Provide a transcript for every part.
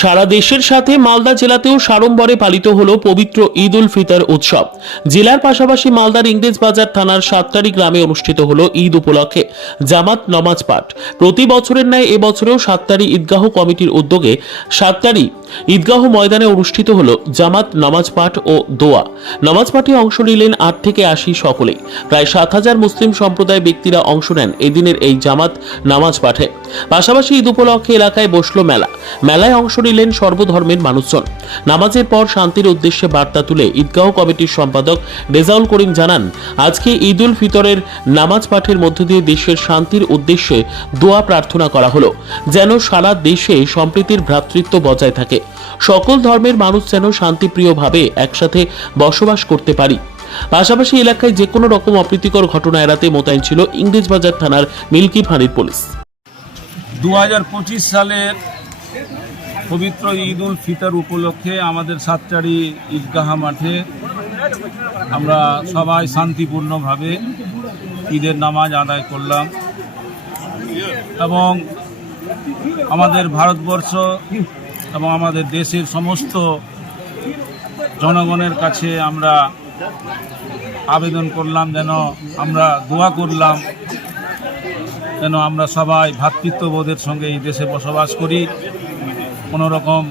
সারা দেশের সাথে মালদা জেলাতেও সাড়ম্বরে পালিত হল পবিত্র ঈদ উল ফিতর উৎসব। জেলার পাশাপাশি মালদার ইংরেজ বাজার থানার সাতটারি গ্রামে অনুষ্ঠিত হল ঈদ উপলক্ষে জামাত নমাজ পাঠ। প্রতি বছরের ন্যায় এবছরেও সাততারি ঈদগাহ কমিটির উদ্যোগে সাতটারি ঈদগাহ ময়দানে অনুষ্ঠিত হলো জামাত, নামাজ পাঠ ও দোয়া। নামাজ পাঠে অংশ নিলেন আট থেকে আশি সকলেই প্রায় সাত হাজার মুসলিম সম্প্রদায় ব্যক্তিরা অংশ নেন এদিনের এই জামাত নামাজ পাঠে। পাশাপাশি ঈদ উপলক্ষে এলাকায় বসল মেলা। মেলায় অংশ নিলেন সর্বধর্মের মানুষজন। নামাজের পর শান্তির উদ্দেশ্যে বার্তা তুলে ঈদগাহ কমিটির সম্পাদক রেজাউল করিম জানান, আজকে ঈদ উল ফিতরের নামাজ পাঠের মধ্য দিয়ে দেশের শান্তির উদ্দেশ্যে দোয়া প্রার্থনা করা হলো, যেন সারা দেশে সম্প্রীতির ভ্রাতৃত্ব বজায় থাকে। সকল ধর্মের মানুষ যেন শান্তিপ্রিয়ভাবে একসাথে বসবাস করতে পারি। পাশাপাশি এলাকায় যে কোনো রকম অপ্রীতিকর ঘটনা এড়াতে মোতায়েন ছিল ইংরেজবাজার থানার মিল্কি ফাঁড়ির পুলিশ। দু হাজার পঁচিশ সালের পবিত্র ঈদ উল ফিতর উপলক্ষে আমাদের সাতটারি ঈদগাহ মাঠে আমরা সবাই শান্তিপূর্ণভাবে ঈদের নামাজ আদায় করলাম এবং আমাদের ভারতবর্ষ এবং আমাদের দেশের সমস্ত জনগণের কাছে আমরা আবেদন করলাম যেন আমরা দোয়া করলাম, যেন আমরা সবাই ভ্রাতৃত্ববোধের সঙ্গে এই দেশে বসবাস করি। কোনো রকম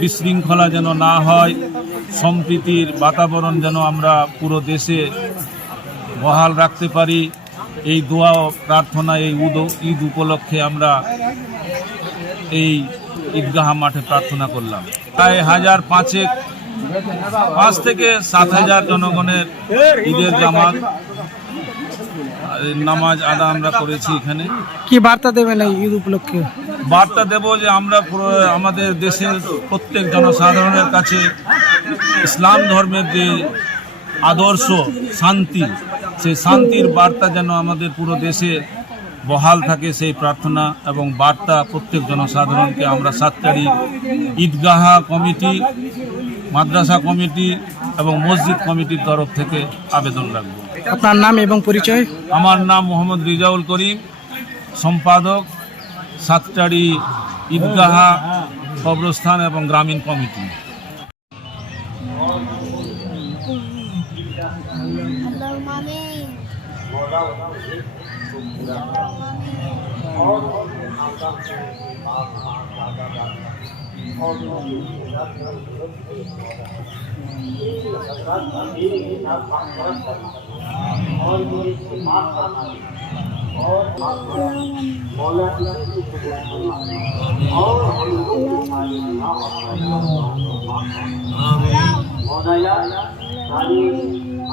বিশৃঙ্খলা যেন না হয়, সম্প্রীতির বাতাবরণ যেন আমরা পুরো দেশে বহাল রাখতে পারি। এই দোয়া প্রার্থনা, এই ঈদ উপলক্ষে আমরা এই ঈদগাহ মাঠে প্রার্থনা করলাম। প্রায় হাজার পাঁচেক পাঁচ থেকে সাত হাজার জনগণের ঈদের জামাত নামাজ আদা আমরা করেছি এখানে। কি বার্তা দেবেন এই ঈদ উপলক্ষে? বার্তা দেব যে আমরা পুরো আমাদের দেশের প্রত্যেক জনসাধারণের কাছে ইসলাম ধর্মের যে আদর্শ শান্তি সেই শান্তির বার্তা যেন আমাদের পুরো দেশে বহাল থাকে সেই প্রার্থনা এবং বার্তা প্রত্যেক জনসাধারণকে আমরা সাত তারিখ ঈদগাহা কমিটি মাদ্রাসা কমিটি এবং মসজিদ কমিটির তরফ থেকে আবেদন রাখব। আপনার নাম এবং পরিচয়? আমার নাম মোহাম্মদ রিজাউল করিম সম্পাদক সাতটারি ঈদগাহা কবরস্থান এবং গ্রামীণ কমিটি। और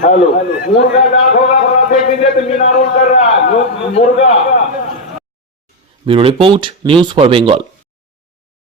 हेलो मुर्गा डाक होगा थोड़ा देख लीजिए तो मीनारुल कर रहा है मुर्गा bureau report news for Bengal